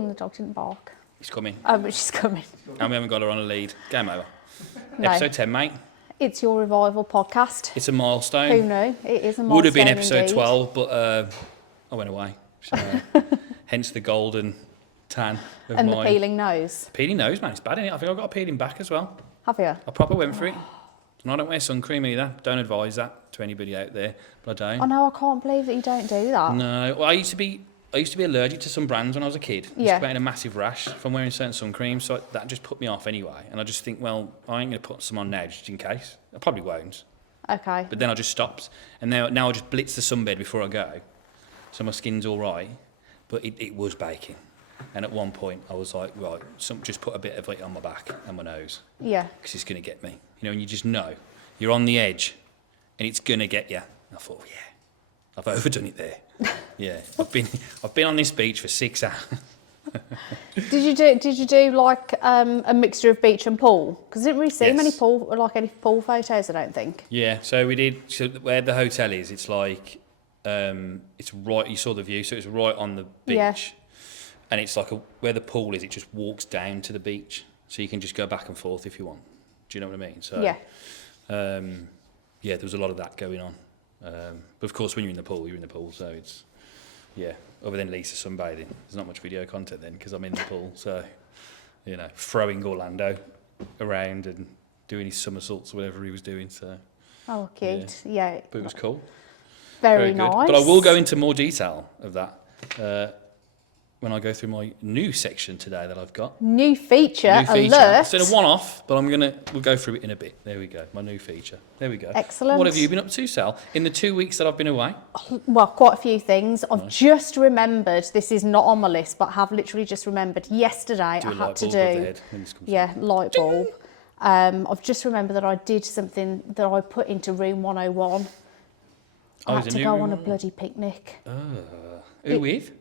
and the dog didn't bark. He's coming. Oh, but she's coming. And we haven't got her on a lead. Game over. No. Episode 10, mate. It's your revival podcast. It's a milestone. Who knew? It is a milestone. Would have been episode indeed. 12, but I went away. So, hence the golden tan of And my... the peeling nose. Peeling nose, man. It's bad, isn't it? I think I've got a peeling back as well. Have you? I proper went for it. And I don't wear sun cream either. Don't advise that to anybody out there, but I don't. Oh no, I can't believe that you don't do that. No. Well, I used to be allergic to some brands when I was a kid. I used to get a massive rash from wearing certain sun creams, so that just put me off anyway. And I just think, well, I ain't going to put some on now just in case. I probably won't. Okay. But then I just stopped. And now I just blitz the sunbed before I go. So my skin's all right. But it was baking. And at one point, I was like, right, just put a bit of it on my back and my nose. Yeah. Because it's going to get me. You know, and you just know. You're on the edge. And it's going to get you. I thought, yeah, I've overdone it there. Yeah, I've been on this beach for 6 hours. Did you do like a mixture of beach and pool? Because I didn't really see any pool photos, I don't think. Yeah, so we did. So where the hotel is, it's like it's right. You saw the view, so it's right on the beach. Yeah. And it's like where the pool is. It just walks down to the beach, so you can just go back and forth if you want. Do you know what I mean? So yeah. Yeah, there was a lot of that going on. But of course, when you're in the pool, you're in the pool. So it's, yeah, other than Lisa sunbathing, there's not much video content then because I'm in the pool. So, you know, throwing Orlando around and doing his somersaults or whatever he was doing. So, Oh, cute. Yeah. but it was cool. Very good. nice. But I will go into more detail of that when I go through my new section today that I've got. New feature. It's Alert. a one-off, but we'll go through it in a bit. There we go, my new feature. There we go. Excellent. What have you been up to, Sal, in the 2 weeks that I've been away? Well, quite a few things. I've just remembered, this is not on my list, but have literally just remembered yesterday I had to do light bulb. I've just remembered that I did something that I put into room 101. I had to go on a bloody picnic. Who with?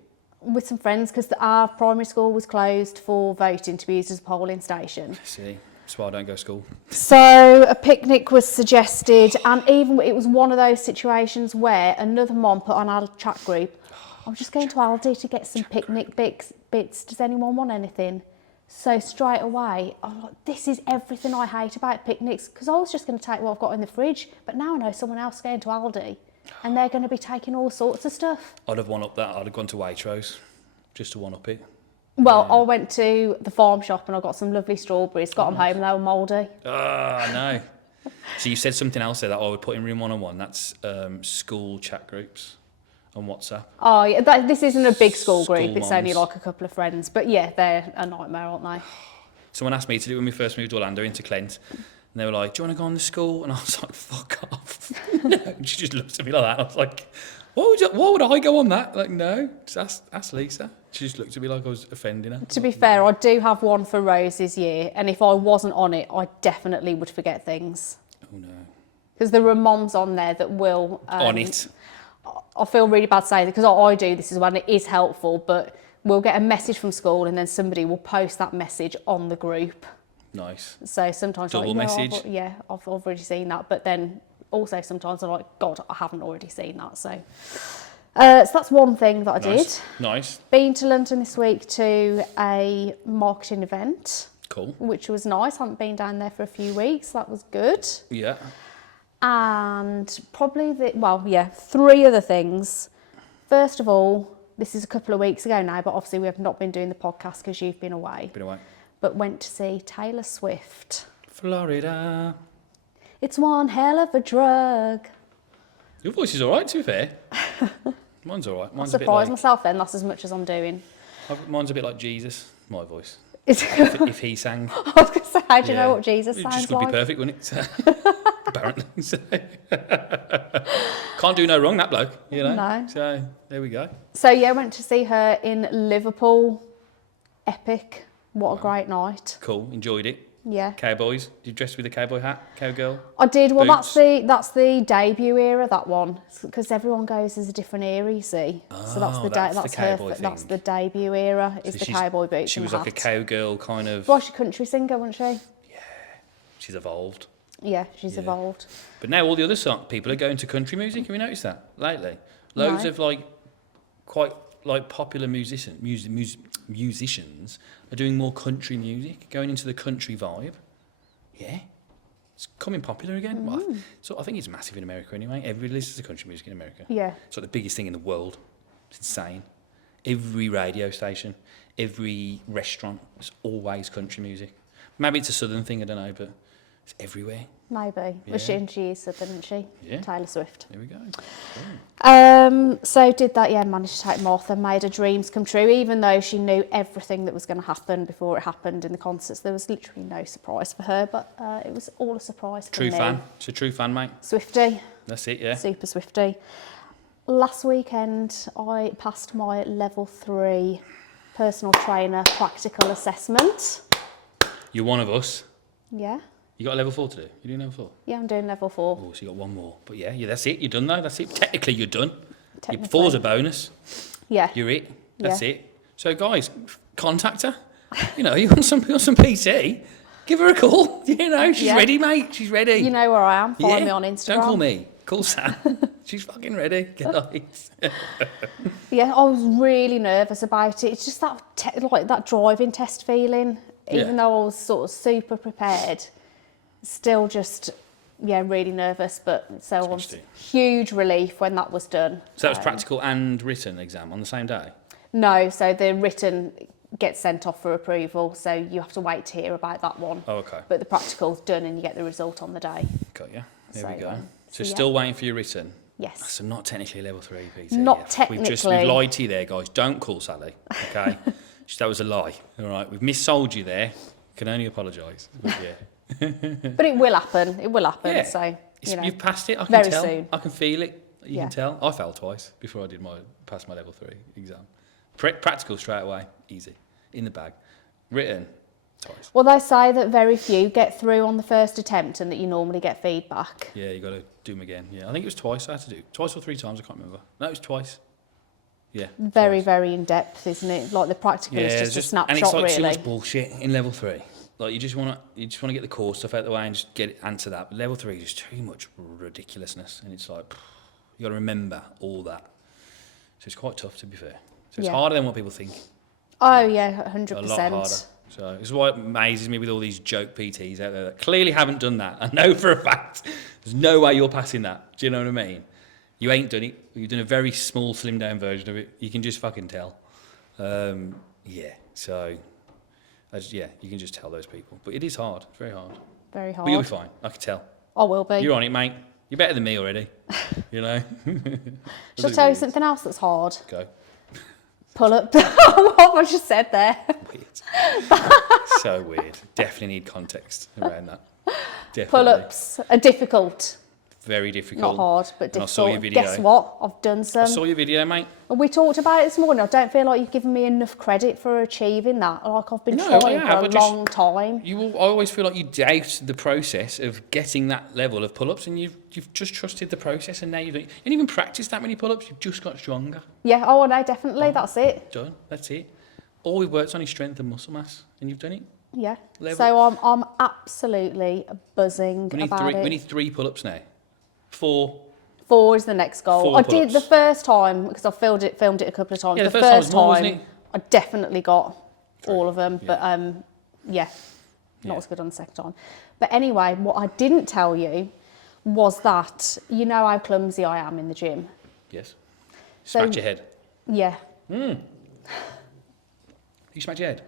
With some friends, because our primary school was closed for voting to be used as a polling station. I see. That's why I don't go to school. So a picnic was suggested, and even it was one of those situations where another mom put on our chat group, I'm just going to Aldi to get some picnic bits. Does anyone want anything? So straight away, I'm like, this is everything I hate about picnics, because I was just going to take what I've got in the fridge, but now I know someone else is going to Aldi. And they're going to be taking all sorts of stuff. I'd have one-upped that. I'd have gone to Waitrose just to one-up it. Well, I went to the farm shop and I got some lovely strawberries, got them home and they were mouldy. I know. So you said something else there that I would put in room 101. That's school chat groups on WhatsApp. Oh, yeah. This isn't a big school group. It's moms. only like a couple of friends. But yeah, they're a nightmare, aren't they? Someone asked me to do it when we first moved to Orlando into Clent. And they were like, do you want to go on the school? And I was like, fuck off. No. And she just looked at me like that. And I was like, why would I go on that? Like, no, just ask Lisa. She just looked at me like I was offending her. To be fair, I do have one for Rose's year. And if I wasn't on it, I definitely would forget things. Oh, no. Because there are moms on there that will... on it. I feel really bad saying it because I do this as well and it is helpful, but we'll get a message from school and then somebody will post that message on the group. Nice. So sometimes double message. I've already seen that, but then also sometimes I'm like, God, I haven't already seen that. So that's one thing that I did. Nice. Been to London this week to a marketing event. Cool. Which was nice. Haven't been down there for a few weeks. That was good. Yeah. And probably 3 other things. First of all, this is a couple of weeks ago now, but obviously we have not been doing the podcast because you've been away. But went to see Taylor Swift. Florida. It's one hell of a drug. Your voice is all right, to be fair. Mine's all right. I surprised myself then, that's as much as I'm doing. Mine's a bit like Jesus, my voice. If he sang. I was going to say, how do you know what Jesus sounds like? It just would be perfect, wouldn't it? Apparently. So. Can't do no wrong, that bloke, you know. No. So, there we go. So, yeah, went to see her in Liverpool. Epic. What a great night. Cool. Enjoyed it. Yeah. Cowboys. Did you dress with a cowboy hat? Cowgirl? I did. Well, Boots? that's the debut era, that one. Because everyone goes as a different era, you see. So that's the debut era, is the cowboy boots. She was like a cowgirl kind of... Well, she's a country singer, wasn't she? Yeah. She's evolved. Yeah, she's evolved. But now all the other people are going to country music. Have you noticed that lately? Loads of quite popular musicians, musicians are doing more country music, going into the country vibe. Yeah. It's becoming popular again. Well, so I think it's massive in America anyway. Everybody listens to country music in America. Yeah. It's like the biggest thing in the world. It's insane. Every radio station, every restaurant, it's always country music. Maybe it's a southern thing, I don't know, but it's everywhere. Maybe. Yeah. Well, she is southern, isn't she? Yeah. Taylor Swift. There we go. So did that, managed to take Martha, made her dreams come true, even though she knew everything that was going to happen before it happened in the concerts. There was literally no surprise for her, but it was all a surprise for True me. fan. It's a true fan, mate. Swiftie. That's it, yeah. Super Swiftie. Last weekend, I passed my level 3 personal trainer practical assessment. You're one of us. Yeah. You got a level 4 to do? You doing level 4? Yeah, I'm doing level 4. Oh, so you got one more. But yeah, that's it. You're done though. That's it. Technically, you're done. Your Technically. 4's a bonus. Yeah. You're it. That's Yeah. it. So guys, contact her. You want some PT? Give her a call. She's ready, mate. She's ready. You know where I am. Follow me on Instagram. Don't call me. Call Sam. She's fucking ready. Guys. Yeah, I was really nervous about it. It's just that that driving test feeling. Even though I was sort of super prepared, still just really nervous. But so I was huge relief when that was done. So that was practical and written exam on the same day? No, so the written gets sent off for approval, so you have to wait to hear about that one. Oh, okay. But the practical's done and you get the result on the day. Got you. There So, we go. So yeah. still waiting for your written? Yes. So not technically level 3 PT. Not yet. technically. We've lied to you there, guys. Don't call Sally, okay? That was a lie, all right? We've missold you there. Can only apologise. But yeah. But it will happen. It will happen. Yeah. So, You've passed it. I can very tell. soon. I can feel it. You can tell. I failed twice before I did passed my level 3 exam. Practical straight away, easy, in the bag. Written, twice. Well, they say that very few get through on the first attempt and that you normally get feedback. Yeah, you got to do them again. Yeah, I think it was twice I had to do. Twice or 3 times, I can't remember. No, it was twice. Yeah. Very, twice. very in depth, isn't it? Like the practical is just a snapshot, and it's like really. too much bullshit in level 3. Like you just want to get the core stuff out of the way and just answer that. But level 3 is just too much ridiculousness, and it's like you got to remember all that. So it's quite tough, to be fair. So it's harder than what people think. Oh yeah, 100%. A lot harder. So this is why it amazes me with all these joke PTs out there that clearly haven't done that. I know for a fact there's no way you're passing that. Do you know what I mean? You ain't done it. You've done a very small, slimmed down version of it. You can just fucking tell. So you can just tell those people. But it is hard. It's very hard. Very hard. But you'll be fine. I can tell. I will be. You're on it, mate. You're better than me already. Shall I tell you something else that's hard? Go. Pull up. What I just said there. Weird. So weird. Definitely need context around that. Definitely. Pull-ups are difficult. Very difficult. Not hard, but difficult. And I saw your video. Guess what? I've done some. I saw your video, mate. And we talked about it this morning. I don't feel like you've given me enough credit for achieving that. Like I've been trying for a long time. I always feel like you doubt the process of getting that level of pull-ups, and you've just trusted the process, and now you ain't even practiced that many pull-ups. You've just got stronger. Yeah. Oh no, definitely. That's it. Done. That's it. All we've worked on is strength and muscle mass, and you've done it. Yeah. Level. So I'm absolutely buzzing about it. We need 3 pull-ups now. 4. 4 is the next goal. 4 I did the first time because I filmed it a couple of times. Yeah, the the first time was more, wasn't it? I definitely got 3. all of them, Yeah. but not as good on the second time. But anyway, what I didn't tell you was that you know how clumsy I am in the gym. Yes. So- Smack your head. Yeah. You smacked your head.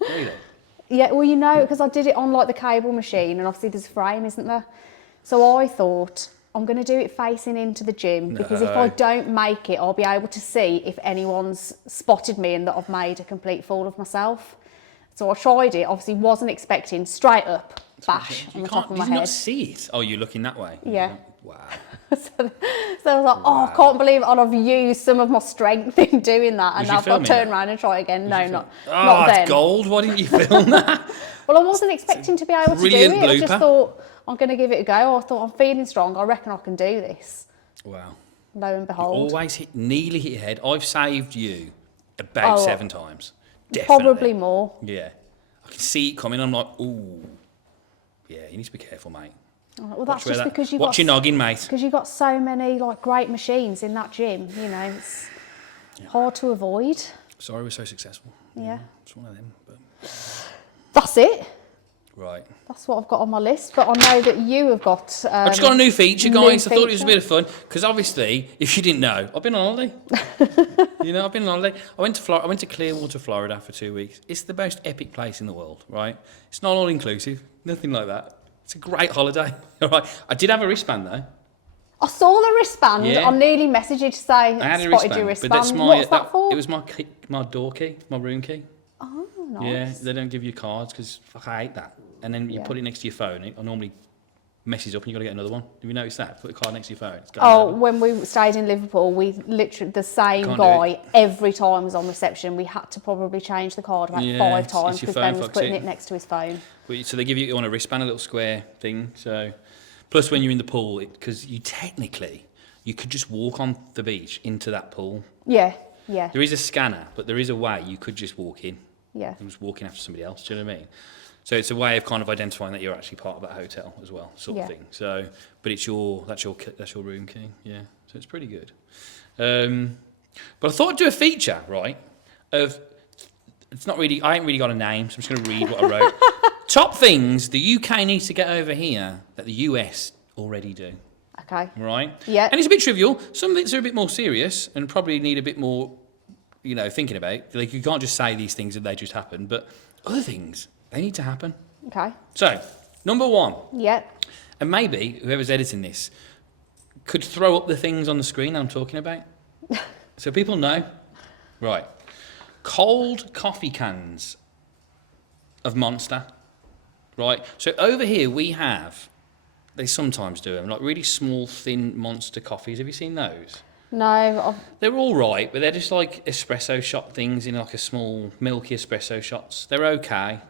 Really? Yeah, well, you know, because I did it on like the cable machine, and obviously there's a frame, isn't there? So I thought I'm going to do it facing into the gym because if I don't make it, I'll be able to see if anyone's spotted me and that I've made a complete fool of myself. So I tried it. Obviously, wasn't expecting straight up bash on the top of my Did you head. not see it? Oh, you're looking that way? Yeah. Wow. So I was like, oh, I can't believe it. And I've used some of my strength in doing that. And Was you now I've got to filming turn that? around and try again. No, not It's then. gold. Why didn't you film that? Well, I wasn't expecting to be able to do Brilliant it. I just blooper. thought, I'm going to give it a go. I thought, I'm feeling strong. I reckon I can do this. Wow. Lo and behold. Always nearly hit your head. I've saved you about 7 times. Definitely. Probably more. Yeah. I can see it coming. I'm like, ooh. Yeah, you need to be careful, mate. Well, that's just because Watch your noggin, mate. Because you've got so many like great machines in that gym. You know, it's hard to avoid. Sorry we're so successful. Yeah. It's one of them. But... That's it. Right. That's what I've got on my list. But I know that you have got. I just got a new feature, guys. I thought it was a feature. bit of fun because obviously, if you didn't know, I've been on holiday. I've been on holiday. I went to Clearwater, Florida for 2 weeks. It's the most epic place in the world, right? It's not all inclusive, nothing like that. It's a great holiday. All right. I did have a wristband though. I saw the wristband. Yeah. I nearly messaged you to say I had a spotted your wristband, wristband. but that's What's that for? It was my door key, my room key. Oh, nice. Yeah, they don't give you cards because I hate that. And then you put it next to your phone. It normally messes up and you've got to get another one. Have you noticed that? Put the card next to your phone. It's going over. When we stayed in Liverpool, we literally, the same Can't guy every time was on reception. We had to probably change the card about 5 times it's your because phone, Ben was fucks putting it. it next to his phone. So they give you on a wristband, a little square thing. So, plus when you're in the pool, because you could just walk on the beach into that pool. Yeah, yeah, There is a scanner, but there is a way you could just walk in. yeah. I'm just walking after somebody else. Do you know what I mean? So it's a way of kind of identifying that you're actually part of that hotel as well, sort of thing. So, but that's your room key. Yeah. So it's pretty good. But I thought I'd do a feature, right? I ain't really got a name, so I'm just going to read what I wrote. Top things the UK needs to get over here that the US already do. Okay. Right? Yeah. And it's a bit trivial. Some bits are a bit more serious and probably need a bit more, thinking about. Like, you can't just say these things and they just happen. But other things, they need to happen. Okay. So, number 1. Yeah. And maybe whoever's editing this could throw up the things on the screen that I'm talking about. So people know. Right. Cold coffee cans of Monster. Right. So over here they sometimes do them, like really small, thin Monster coffees. Have you seen those? No. They're all right, but they're just like espresso shot things in like a small milky espresso shots. They're okay.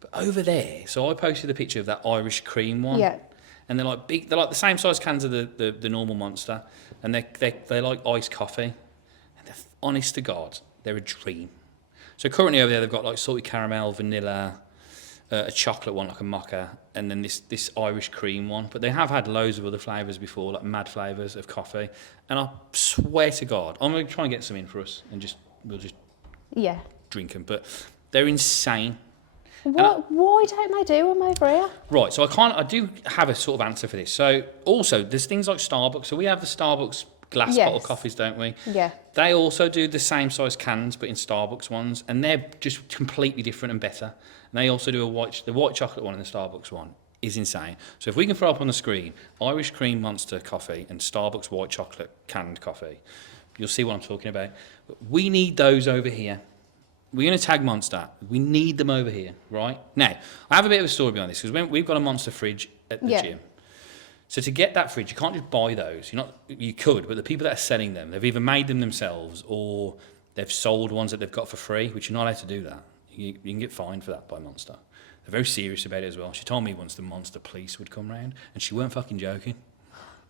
But over there, so I posted a picture of that Irish cream one. Yeah. And they're like big, they're like the same size cans of the normal Monster. And they're like iced coffee. And they're, honest to God, they're a dream. So currently over there, they've got like salted caramel, vanilla, a chocolate one, like a mocha, and then this Irish cream one. But they have had loads of other flavours before, like mad flavours of coffee. And I swear to God, I'm going to try and get some in for us and we'll just drink them. But they're insane. Why don't they do them over here? Right, so I do have a sort of answer for this. So also, there's things like Starbucks. So we have the Starbucks glass bottle coffees, don't we? Yeah. They also do the same size cans, but in Starbucks ones, and they're just completely different and better. And they also do the white chocolate one and the Starbucks one is insane. So if we can throw up on the screen Irish cream Monster coffee and Starbucks white chocolate canned coffee, you'll see what I'm talking about. But we need those over here. We're going to tag Monster. We need them over here, right? Now, I have a bit of a story behind this because we've got a Monster fridge at the gym. So to get that fridge, you can't just buy those. You could, but the people that are selling them, they've either made them themselves or they've sold ones that they've got for free, which you're not allowed to do that. You can get fined for that by Monster. They're very serious about it as well. She told me once the Monster police would come round, and she weren't fucking joking.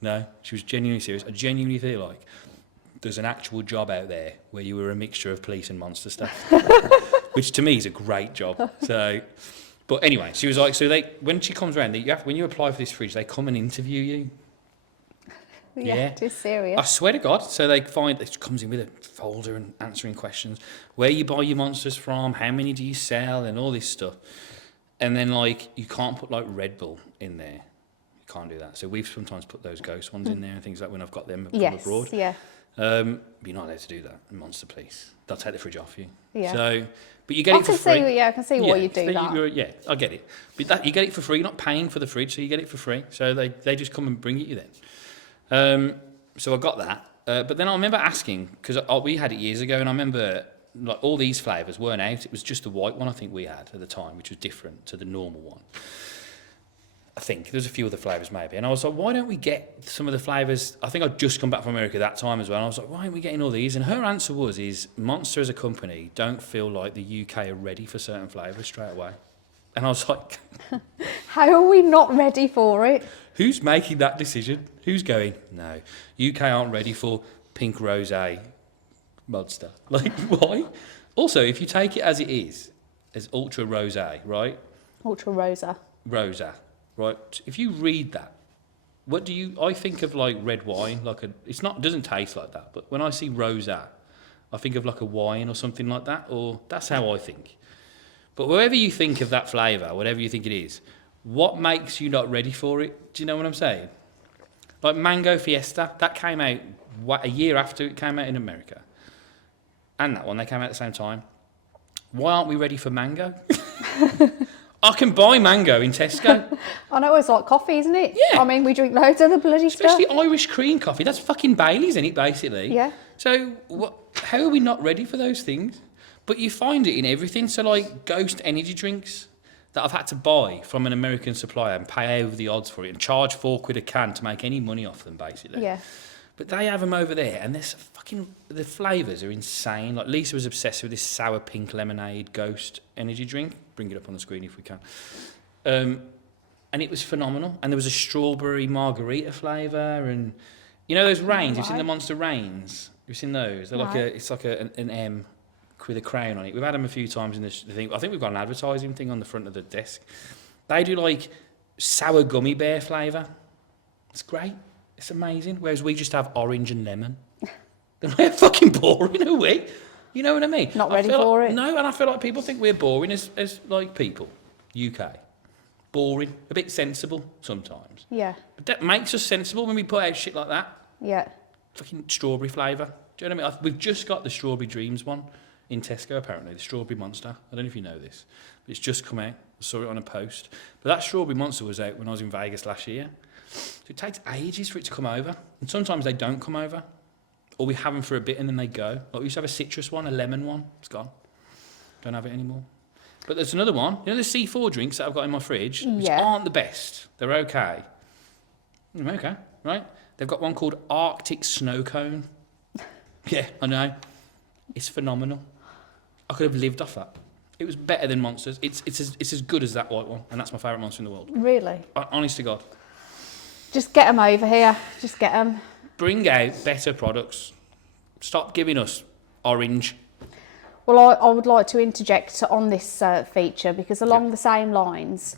No, she was genuinely serious. I genuinely feel like there's an actual job out there where you were a mixture of police and Monster stuff, which to me is a great job. So, but anyway, she was like, when she comes around, when you apply for this fridge, they come and interview you. Yeah, it is serious. I swear to God. So it comes in with a folder and answering questions. Where you buy your Monsters from, how many do you sell, and all this stuff. And then you can't put Red Bull in there. You can't do that. So we've sometimes put those Ghost ones in there and things like when I've got them from abroad. Yeah. You're not allowed to do that. Monster police. They'll take the fridge off you. Yeah. So, but you get it for free. I can see why you do that. Yeah, I get it. But you get it for free. You're not paying for the fridge, so you get it for free. So they just come and bring it you then. So I got that. But then I remember asking, because we had it years ago, and I remember all these flavours weren't out. It was just the white one I think we had at the time, which was different to the normal one. I think there's a few other flavours maybe, and I was like, why don't we get some of the flavours? I think I'd just come back from America that time as well, and I was like, why aren't we getting all these? And her answer is Monster as a company don't feel like the UK are ready for certain flavours straight away. And I was like, how are we not ready for it? Who's making that decision? Who's going, no, UK aren't ready for pink rosé Monster. Why? Also, if you take it as it is, as ultra rosé, right? Ultra Rosa. Rosa. Right, if you read that, what do I think of red wine? It doesn't taste like that. But when I see rosé, I think of like a wine or something like that, or that's how I think. But wherever you think of that flavour, whatever you think it is, what makes you not ready for it? Do you know what I'm saying? Like Mango Fiesta, that came out a year after it came out in America. And that one, they came out at the same time. Why aren't we ready for mango? I can buy mango in Tesco. I know it's like coffee, isn't it? Yeah. I mean, we drink loads of the bloody Especially stuff. Irish cream coffee. That's fucking Bailey's, isn't it, basically? Yeah. So how are we not ready for those things? But you find it in everything. So like Ghost energy drinks that I've had to buy from an American supplier and pay over the odds for it and charge £4 a can to make any money off them, basically. Yeah. But they have them over there, and the flavours are insane. Like Lisa was obsessed with this sour pink lemonade Ghost energy drink. Bring it up on the screen if we can. And it was phenomenal. And there was a strawberry margarita flavour, and you know those rains. You've seen the Monster rains. You've seen those. They're like it's like an M with a crown on it. We've had them a few times in the thing. I think we've got an advertising thing on the front of the desk. They do like sour gummy bear flavour. It's great. It's amazing. Whereas we just have orange and lemon. Then we're fucking boring, are we? You know what I mean? Not ready for it. No, and I feel like people think we're boring as like people. UK. Boring. A bit sensible sometimes. Yeah. But that makes us sensible when we put out shit like that. Yeah. Fucking strawberry flavour. Do you know what I mean? We've just got the Strawberry Dreams one in Tesco, apparently. The Strawberry Monster. I don't know if you know this. But it's just come out. I saw it on a post. But that Strawberry Monster was out when I was in Vegas last year. So it takes ages for it to come over. And sometimes they don't come over. Or we have them for a bit and then they go. Like we used to have a citrus one, a lemon one. It's gone. Don't have it anymore. But there's another one. You know the C4 drinks that I've got in my fridge? Which aren't the best. They're okay. Okay, right? They've got one called Arctic Snow Cone. Yeah, I know. It's phenomenal. I could have lived off that. It was better than Monsters. It's as good as that white one. And that's my favourite Monster in the world. Really? Honest to God. Just get them over here. Just get them. Bring out better products. Stop giving us orange. Well, I would like to interject on this feature because along the same lines,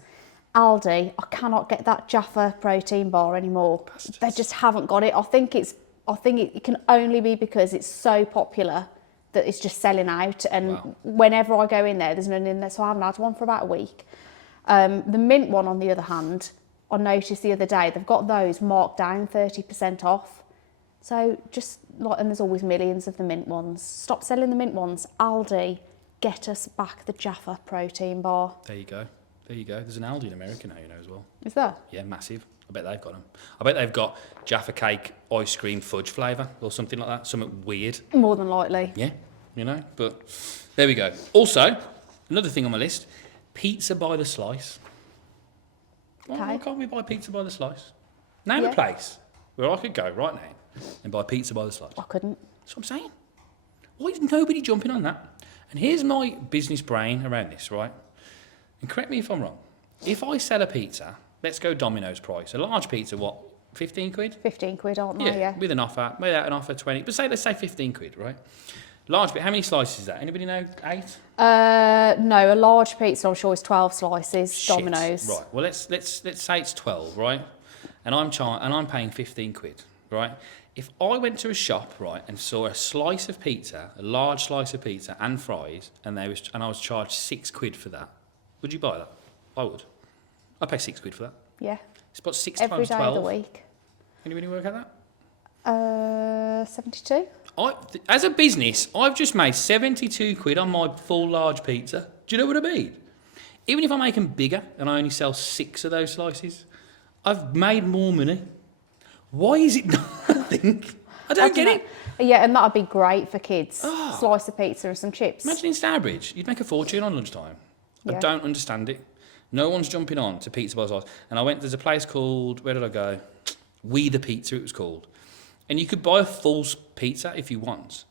Aldi, I cannot get that Jaffa protein bar anymore. Bastards. They just haven't got it. I think it can only be because it's so popular that it's just selling out. And whenever I go in there, there's none in there. So I haven't had one for about a week. The mint one, on the other hand, I noticed the other day, they've got those marked down 30% off. So just like, and there's always millions of the mint ones. Stop selling the mint ones. Aldi, get us back the Jaffa protein bar. There you go. There you go. There's an Aldi in America now, you know, as well. Is there? Yeah, massive. I bet they've got them. I bet they've got Jaffa cake, ice cream, fudge flavour or something like that. Something weird. More than likely. Yeah, you know, but there we go. Also, another thing on my list, pizza by the slice. Why can't we buy pizza by the slice? Name a place where I could go right now and buy pizza by the slice. I couldn't. That's what I'm saying. Why is nobody jumping on that? And here's my business brain around this, right? And correct me if I'm wrong. If I sell a pizza, let's go Domino's price. A large pizza, what, 15 quid? 15 quid, aren't they? Yeah. With an offer, without an offer, 20. But let's say 15 quid, right? Large bit. How many slices is that? Anybody know? 8? No, a large pizza, I'm sure, is 12 slices. Shit. Domino's. Right. Well, let's say it's 12, right? And I'm paying 15 quid, right? If I went to a shop, right, and saw a slice of pizza, a large slice of pizza and fries, and I was charged 6 quid for that, would you buy that? I would. I'd pay 6 quid for that. Yeah. It's about 6 Every times day 12. of the week. Anybody work out that? 72. As a business, I've just made 72 quid on my full large pizza. Do you know what I mean? Even if I make them bigger and I only sell 6 of those slices, I've made more money. Why is it nothing? I don't get it. Yeah, and that'd be great for kids. Slice of pizza and some chips. Imagine in Stourbridge, you'd make a fortune on lunchtime. I don't understand it. No one's jumping on to pizza by the slice. And there's a place called, where did I go? We the Pizza, it was called. And you could buy a full pizza if you want,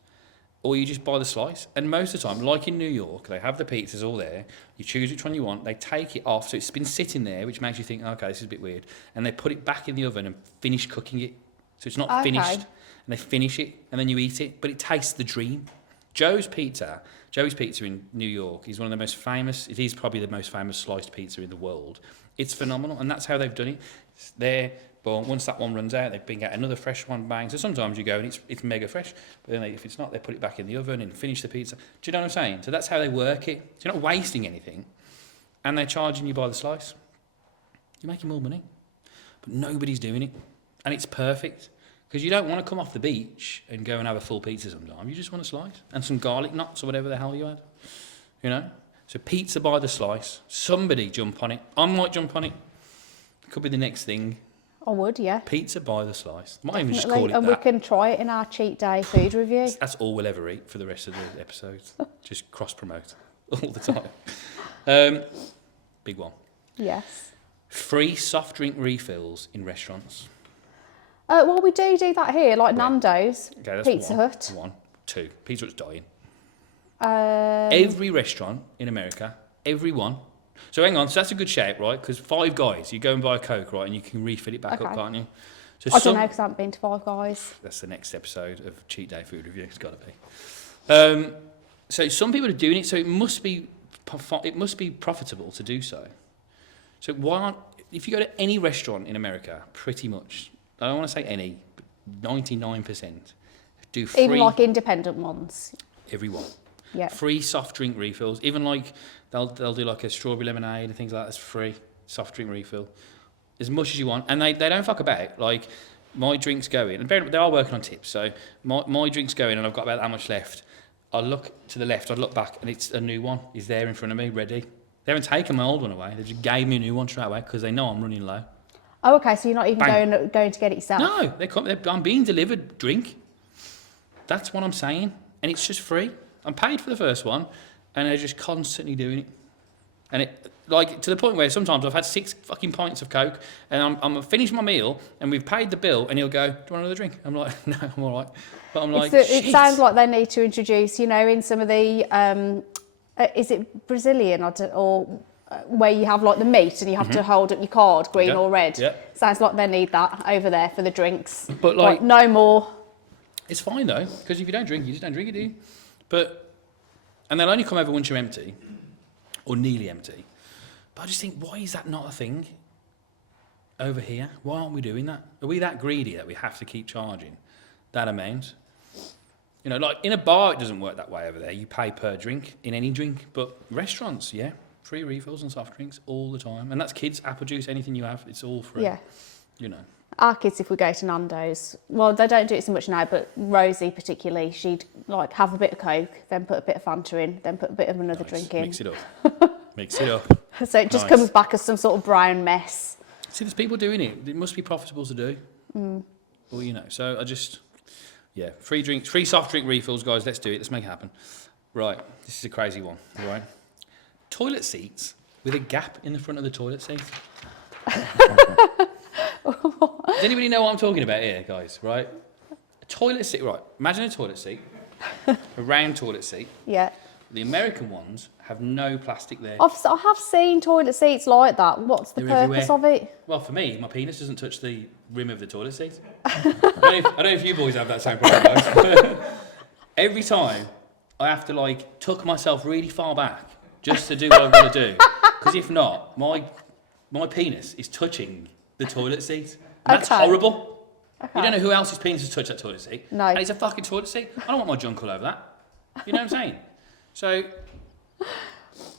or you just buy the slice. And most of the time, like in New York, they have the pizzas all there. You choose which one you want. They take it off, so it's been sitting there, which makes you think, okay, this is a bit weird. And they put it back in the oven and finish cooking it. So it's not finished. And they finish it, and then you eat it. But it tastes the dream. Joe's Pizza in New York is one of the most famous, it is probably the most famous sliced pizza in the world. It's phenomenal, and that's how they've done it. It's there, but once that one runs out, they bring out another fresh one, bang. So sometimes you go and it's mega fresh, but then if it's not, they put it back in the oven and finish the pizza. Do you know what I'm saying? So that's how they work it. So you're not wasting anything, and they're charging you by the slice. You're making more money, but nobody's doing it, and it's perfect. Because you don't want to come off the beach and go and have a full pizza sometime. You just want a slice and some garlic knots or whatever the hell you had. You know? So pizza by the slice. Somebody jump on it. I might jump on it. Could be the next thing. I would, yeah. Pizza by the slice. Might even just Definitely. call it And that. we can try it in our cheat day food review. That's all we'll ever eat for the rest of the episodes. Just cross-promote all the time. Big one. Yes. Free soft drink refills in restaurants. Well, we do that here, like Nando's, Okay, that's Pizza one. Hut. One. Two. Pizza Hut's dying. Um, Every restaurant in America, every one. So hang on, so that's a good shout, right? Because Five Guys, you go and buy a Coke, right, and you can refill it back up, Okay. can't you? So I don't know because I haven't been to Five Guys. That's the next episode of Cheat Day Food Review. It's got to be. So some people are doing it, so it must be profitable to do so. So why aren't, if you go to any restaurant in America, pretty much, I don't want to say any, but 99% do free. Even like independent ones. Every one. Yeah. Free soft drink refills. Even like they'll do like a strawberry lemonade and things like that. That's free soft drink refill, as much as you want. And they don't fuck about. Like my drinks go in, and they are working on tips. So my drinks go in, and I've got about that much left. I look to the left, I look back, and it's a new one is there in front of me, ready. They haven't taken my old one away. They just gave me a new one straight away because they know I'm running low. Oh, okay. So you're not even Bang. going to get it yourself? No, I'm being delivered drink. That's what I'm saying, and it's just free. I'm paid for the first one, and they're just constantly doing it. And it, like, to the point where sometimes I've had 6 fucking pints of Coke, and I'm finished my meal, and we've paid the bill, and he'll go, "Do you want another drink?" I'm like, "No, I'm all right." But I'm like, it sounds like they need to introduce, you know, in some of the, is it Brazilian or where you have like the meat and you have to hold up your card, green or red. Yeah. Sounds like they need that over there for the drinks. But like no more. It's fine though, because if you don't drink, you just don't drink it, do you? And they'll only come over once you're empty, or nearly empty. But I just think, why is that not a thing over here? Why aren't we doing that? Are we that greedy that we have to keep charging that amount? You know, like in a bar, it doesn't work that way over there. You pay per drink in any drink, but restaurants, yeah, free refills on soft drinks all the time. And that's kids, apple juice, anything you have, it's all free. Yeah. You know. Our kids, if we go to Nando's, well, they don't do it so much now, but Rosie particularly, she'd like have a bit of Coke, then put a bit of Fanta in, then put a bit of another drink in. Mix it up. Mix it up. So it just comes back as some sort of brown mess. See, there's people doing it. It must be profitable to do. Well, you know, so I just, yeah, free drinks, free soft drink refills, guys. Let's do it. Let's make it happen. Right, this is a crazy one. All right, toilet seats with a gap in the front of the toilet seat. Does anybody know what I'm talking about here, guys? Right, a toilet seat. Right, imagine a toilet seat, a round toilet seat. Yeah. The American ones have no plastic there. I have seen toilet seats like that. What's the They're purpose everywhere. of it? Well, for me, my penis doesn't touch the rim of the toilet seat. I don't know if you boys have that same problem, guys. Every time, I have to like tuck myself really far back just to do what I've got to do. Because if not, my penis is touching the toilet seat. And that's horrible. Okay. You don't know who else's penis has touched that toilet seat. No. And it's a fucking toilet seat. I don't want my junk all over that. You know what I'm saying? So,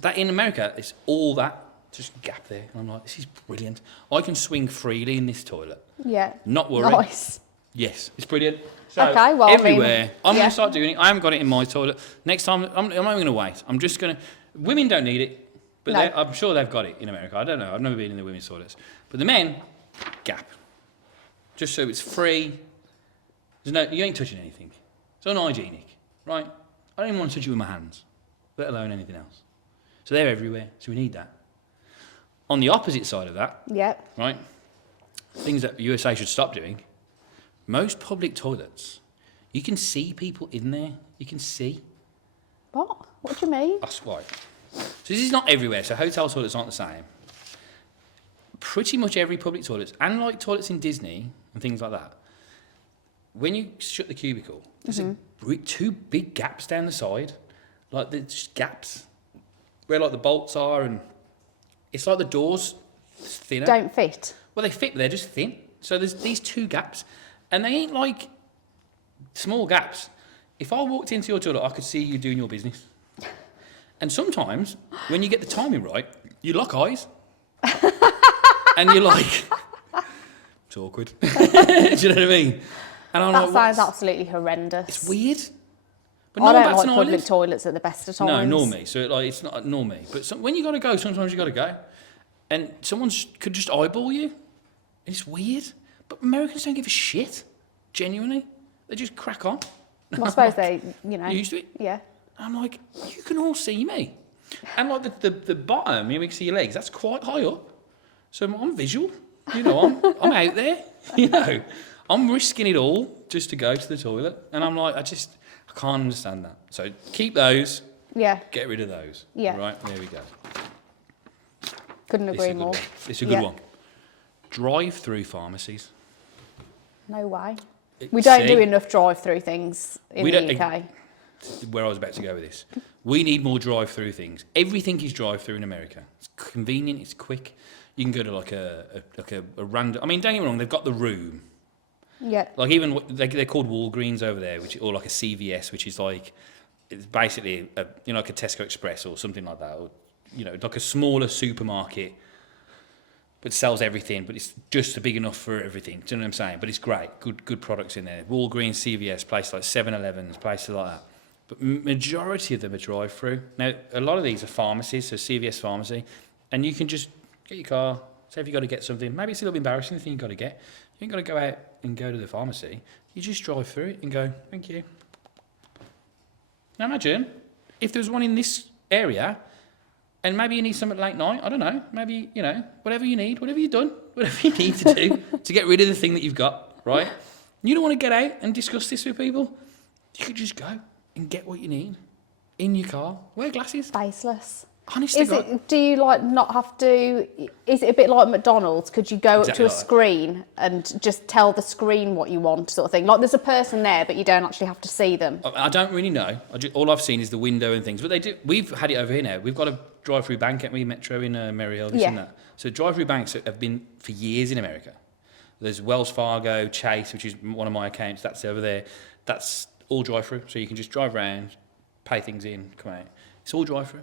that in America, it's all that, just gap there. And I'm like, this is brilliant. I can swing freely in this toilet. Yeah. Not worry. Nice. Yes, it's brilliant. So, Okay, well, everywhere. I'm going yeah. to start doing it. I haven't got it in my toilet. Next time, I'm not even going to wait. I'm just going to... Women don't need it, but No. I'm sure they've got it in America. I don't know. I've never been in the women's toilets. But the men, gap. Just so it's free. You ain't touching anything. It's unhygienic, right? I don't even want to touch it with my hands, let alone anything else. So they're everywhere, so we need that. On the opposite side of that, Yeah. right, things that USA should stop doing, most public toilets, you can see people in there. You can see. What? What do you mean? That's right. So this is not everywhere, so hotel toilets aren't the same. Pretty much every public toilet, and like toilets in Disney and things like that, when you shut the cubicle, there's two big gaps down the side, like there's just gaps where like the bolts are, and it's like the doors thinner. Don't fit. Well, they fit, but they're just thin. So there's these two gaps, and they ain't like small gaps. If I walked into your toilet, I could see you doing your business. And sometimes, when you get the timing right, you lock eyes, and you're like, it's awkward. Do you know what I mean? And I'm That like, sounds absolutely horrendous. it's weird. But I no don't bats like and public eyelids. toilets at the best of times. No, nor me. So like, it's not nor me. But when you got to go, sometimes you got to go, and someone could just eyeball you. And it's weird. But Americans don't give a shit. Genuinely, they just crack on. Well, I suppose they, you know. You used to it. Yeah. I'm like, you can all see me. And like the bottom, you know, we can see your legs. That's quite high up. So I'm visual. You know, I'm out there. You know, I'm risking it all just to go to the toilet. And I'm like, I can't understand that. So keep those. Yeah. Get rid of those. Yeah. Right, there we go. Couldn't agree more. It's a good one. Drive-through pharmacies. No way. We don't See? do enough drive-through things in the UK. Where I was about to go with this. We need more drive-through things. Everything is drive-through in America. It's convenient, it's quick. You can go to like a random... I mean, don't get me wrong, they've got the room. Yeah. Like even, they're called Walgreens over there, or like a CVS, which is like, it's basically, like a Tesco Express or something like that. Or, like a smaller supermarket, but sells everything, but it's just big enough for everything. Do you know what I'm saying? But it's great. Good products in there. Walgreens, CVS, places like 7-Elevens, places like that. But majority of them are drive-through. Now, a lot of these are pharmacies, so CVS pharmacy, and you can just get your car, say if you've got to get something, maybe it's a little bit embarrassing, the thing you've got to get. You ain't got to go out and go to the pharmacy. You just drive through it and go, thank you. Now imagine if there was one in this area, and maybe you need some at late night, I don't know, maybe, whatever you need, whatever you've done, whatever you need to do to get rid of the thing that you've got, right? You don't want to get out and discuss this with people. You could just go and get what you need in your car. Wear glasses. Faceless. Honestly, Do you not have to? Is it a bit like McDonald's? Could you go Exactly up to a screen and just tell the screen what you want, sort of thing? Like there's a person there, but you don't actually have to see them. I don't really know. All I've seen is the window and things. But they do. We've had it over here now. We've got a drive-through bank at Metro in Maryhill. Have you seen that? So drive-through banks have been for years in America. There's Wells Fargo, Chase, which is one of my accounts. That's over there. That's all drive-through. So you can just drive around, pay things in, come out. It's all drive-through.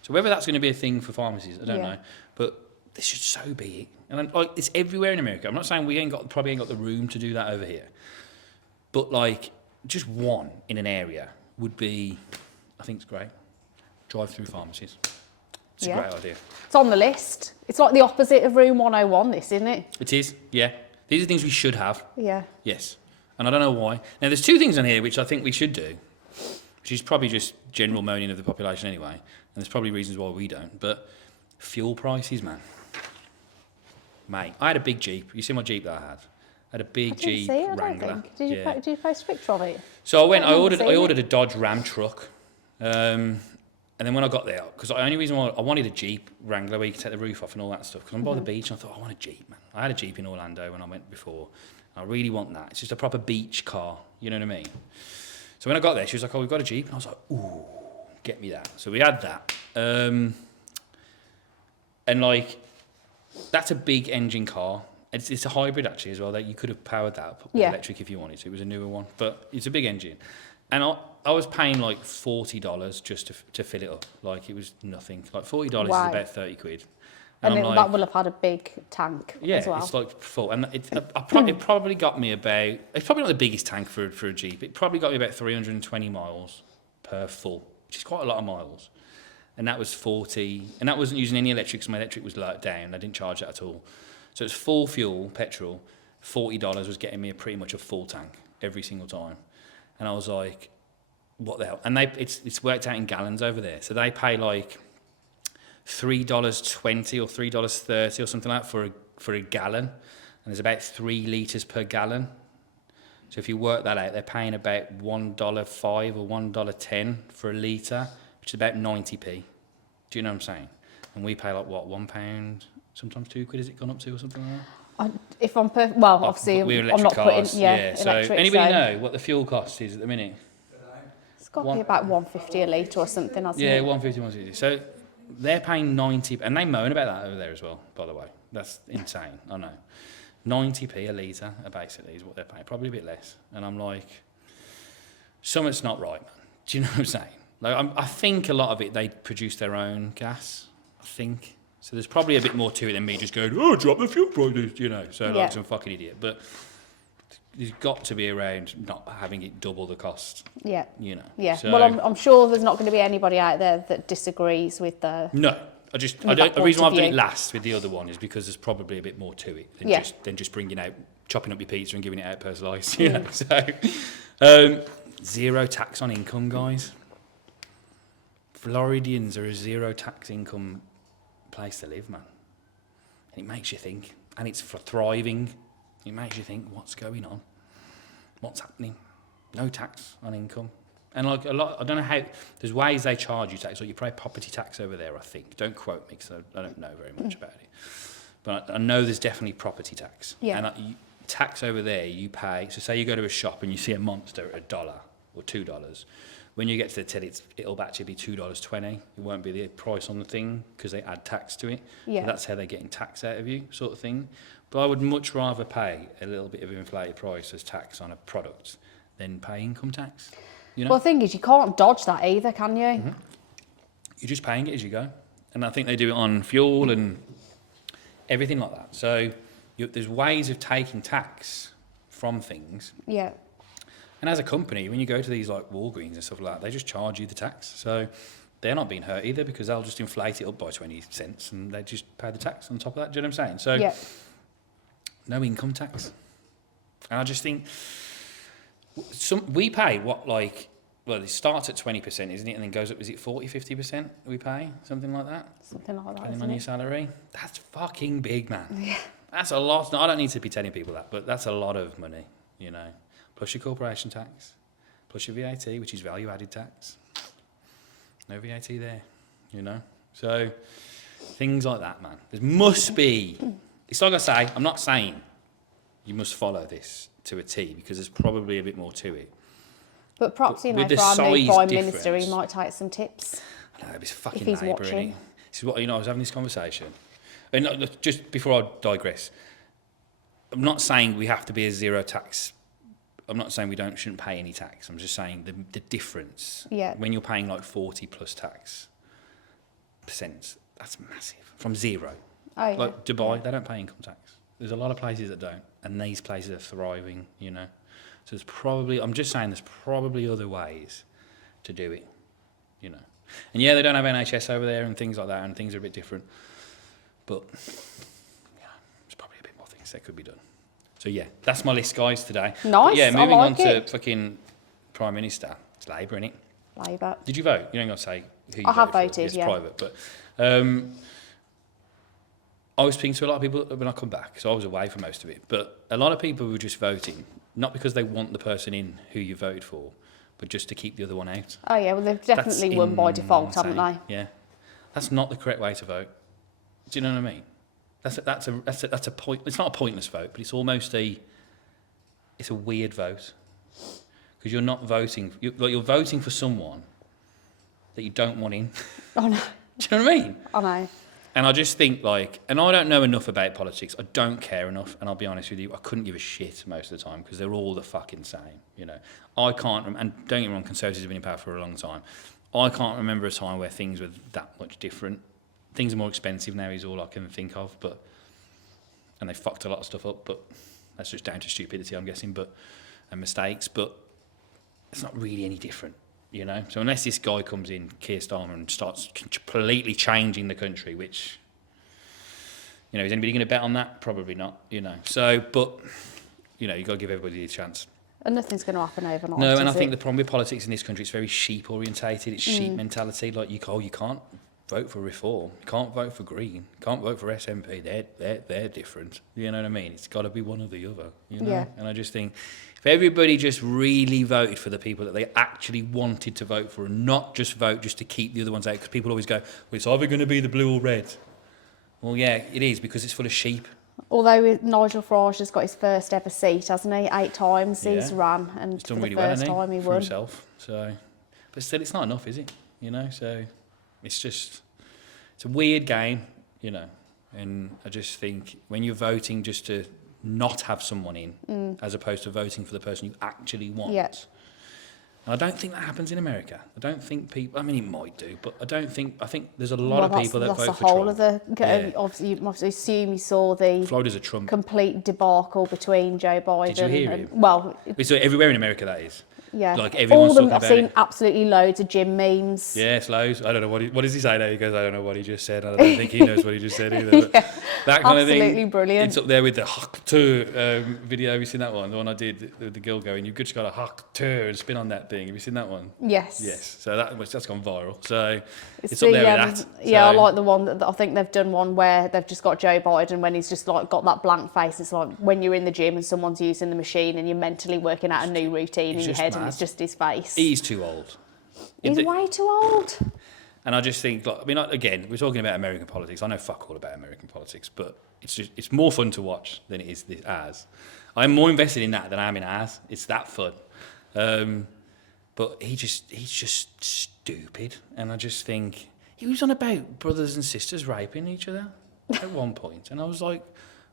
So whether that's going to be a thing for pharmacies, I don't know. But this should so be it. And it's everywhere in America. I'm not saying we probably ain't got the room to do that over here. But just one in an area would be, I think it's great. Drive-through pharmacies. It's a great idea. It's on the list. It's like the opposite of Room 101, this, isn't it? It is, yeah. These are things we should have. Yeah. Yes. And I don't know why. Now, there's two things on here which I think we should do, which is probably just general moaning of the population anyway. And there's probably reasons why we don't. But fuel prices, man. Mate, I had a big Jeep. You see my Jeep that I had? I had a big Jeep Wrangler. Did you post a picture of it? So I ordered a Dodge Ram truck. And then when I got there, because the only reason why I wanted a Jeep Wrangler where you can take the roof off and all that stuff, because I'm by the beach and I thought, I want a Jeep, man. I had a Jeep in Orlando when I went before. I really want that. It's just a proper beach car, you know what I mean? So when I got there, she was like, oh, we've got a Jeep. And I was like, ooh, get me that. So we had that. And that's a big engine car. It's a hybrid actually as well. That you could have powered that up with electric if you wanted to. It was a newer one, but it's a big engine. And I was paying like $40 just to fill it up. Like it was nothing. Like $40 is about 30 quid. And that will have had a big tank as well. Yeah, it's like full. And it probably got me about... It's probably not the biggest tank for a Jeep. It probably got me about 320 miles per full, which is quite a lot of miles. And that was 40... And that wasn't using any electric, because my electric was low down. I didn't charge that at all. So it's full fuel, petrol. $40 was getting me pretty much a full tank every single time. And I was like, what the hell? And it's worked out in gallons over there. So they pay like $3.20 or $3.30 or something like that for a gallon. And there's about 3 litres per gallon. So if you work that out, they're paying about $1.05 or $1.10 for a litre, which is about 90p. Do you know what I'm saying? And we pay like, what, £1 Sometimes £2 has it gone up to or something like that? If I'm well, obviously With I'm electric not cars, putting So electric. anybody so know what the fuel cost is at the minute? it's got to be about 150 a litre or something, hasn't Yeah, it? 150, 160. So they're paying 90, and they moan about that over there as well, by the way. That's insane, I know. 90p a litre, basically, is what they're paying. Probably a bit less. And I'm like, something's not right, man. Do you know what I'm saying? Like, I think a lot of it, they produce their own gas, I think. So there's probably a bit more to it than me just going, oh, drop the fuel prices, you know. So like some fucking idiot. But there's got to be around not having it double the cost. Yeah. You know. Yeah. So, well, I'm sure there's not going to be anybody out there that disagrees with the. No. The reason why I've done it last with the other one is because there's probably a bit more to it than just bringing out, chopping up your pizza and giving it out per slice. You know? So, zero tax on income, guys. Floridians are a zero tax income place to live, man. And it makes you think, and it's for thriving. It makes you think, what's going on? What's happening? No tax on income. And like a lot, I don't know how, there's ways they charge you tax. Like you pay property tax over there, I think. Don't quote me, because I don't know very much about it. But I know there's definitely property tax. Yeah. And tax over there, you pay, so say you go to a shop and you see a Monster at $1 or $2. When you get to the till, it'll actually be $2.20. It won't be the price on the thing because they add tax to it. Yeah. So that's how they're getting tax out of you, sort of thing. But I would much rather pay a little bit of inflated price as tax on a product than pay income tax. You know? Well, the thing is, you can't dodge that either, can you? Mm-hmm. You're just paying it as you go. And I think they do it on fuel and everything like that. So there's ways of taking tax from things. Yeah. And as a company, when you go to these like Walgreens and stuff like that, they just charge you the tax. So they're not being hurt either because they'll just inflate it up by 20 cents and they just pay the tax on top of that. Do you know what I'm saying? So no income tax. And I just think we pay it starts at 20%, isn't it? And then goes up, is it 40, 50% we pay? Something like that? Something like that, depending on your salary. That's fucking big, man. Yeah. That's a lot. No, I don't need to be telling people that, but that's a lot of money, you know. Plus your corporation tax, plus your VAT, which is value-added tax. No VAT there, you know. So things like that, man. There must be. It's like I say. I'm not saying you must follow this to a T because there's probably a bit more to it. But perhaps, you know, with for our the new size Prime difference- Minister, he might take some tips. I know, it's fucking If he's Labour, watching. innit? This is what, you know, I was having this conversation. And just before I digress, I'm not saying we have to be a zero tax. I'm not saying we shouldn't pay any tax. I'm just saying the difference. Yeah. When you're paying like 40 plus tax percent, that's massive. From zero. Oh, yeah. Like Dubai, they don't pay income tax. There's a lot of places that don't. And these places are thriving, you know. So I'm just saying there's probably other ways to do it, you know. And yeah, they don't have NHS over there and things like that, and things are a bit different. But yeah, there's probably a bit more things that could be done. So yeah, that's my list, guys, today. Nice, But yeah, moving I on like to it. fucking Prime Minister. It's Labour, innit? Labour. Did you vote? You don't got to say who you I have voted for. voted, It's yeah. private, but I was speaking to a lot of people when I come back, so I was away for most of it. But a lot of people were just voting, not because they want the person in who you voted for, but just to keep the other one out. Oh, yeah, well, they've definitely won by default, haven't they? Yeah, that's not the correct way to vote. Do you know what I mean? That's a point. It's not a pointless vote, but it's almost it's a weird vote because you're not voting. You're voting for someone that you don't want in. Oh, no. Do you know what I mean? I know. And I just think, and I don't know enough about politics. I don't care enough, and I'll be honest with you, I couldn't give a shit most of the time because they're all the fucking same, you know. I can't, and don't get me wrong, Conservatives have been in power for a long time. I can't remember a time where things were that much different. Things are more expensive now is all I can think of, and they fucked a lot of stuff up, but that's just down to stupidity, I'm guessing, and mistakes, but it's not really any different. You know, so unless this guy comes in, Keir Starmer, and starts completely changing the country, which, you know, is anybody going to bet on that? Probably not, you know. So, but, you know, you've got to give everybody a chance. And nothing's going to happen overnight. No, and I think it? the problem with politics in this country, it's very sheep orientated. It's sheep mentality. Like, you can't vote for Reform. You can't vote for Green. You can't vote for SNP. They're different. You know what I mean? It's got to be one or the other, you know? Yeah. And I just think, if everybody just really voted for the people that they actually wanted to vote for and not just vote just to keep the other ones out, because people always go, well, it's either going to be the blue or red. Well, yeah, it is because it's full of sheep. Although Nigel Farage has got his first ever seat, hasn't he? 8 times he's Yeah. ran, and He's for done the really well, first hasn't time he for won. himself. So, but still, it's not enough, is it? You know, so it's just it's a weird game, you know. And I just think when you're voting just to not have someone in, as opposed to voting for the person you actually want. Yeah. And I don't think that happens in America. I don't think people. I mean, it might do, but I don't think. I think there's a lot of people that vote for That's the whole Trump. of the. Yeah. Obviously, you must assume you saw the Florida's a Trump. complete debacle between Joe Biden. Did you hear and, him? well, It's everywhere in America, that is. yeah. Like everyone's All them, talking I've about seen it. absolutely loads of gym memes. Yeah, it's loads. I don't know what does he say now? He goes, I don't know what he just said. I don't think he knows what he just said either. Yeah, That kind of thing. absolutely brilliant. It's up there with the hak to video. Have you seen that one? The one I did with the girl going, you've just got a hak to and spin on that thing. Have you seen that one? Yes. Yes. So that's gone viral. So it's the, up there with that. Yeah, I So- like the one that I think they've done one where they've just got Joe Biden when he's just like got that blank face. It's like when you're in the gym and someone's using the machine and you're mentally working out a new routine in he's your just head and mad. it's just his face. He's too old. He's way too old. And I just think, like, I mean, again, we're talking about American politics. I know fuck all about American politics, but it's more fun to watch than it is this ours. I'm more invested in that than I am in ours. It's that fun. But he's just stupid. And I just think, he was on about brothers and sisters raping each other at one point. And I was like,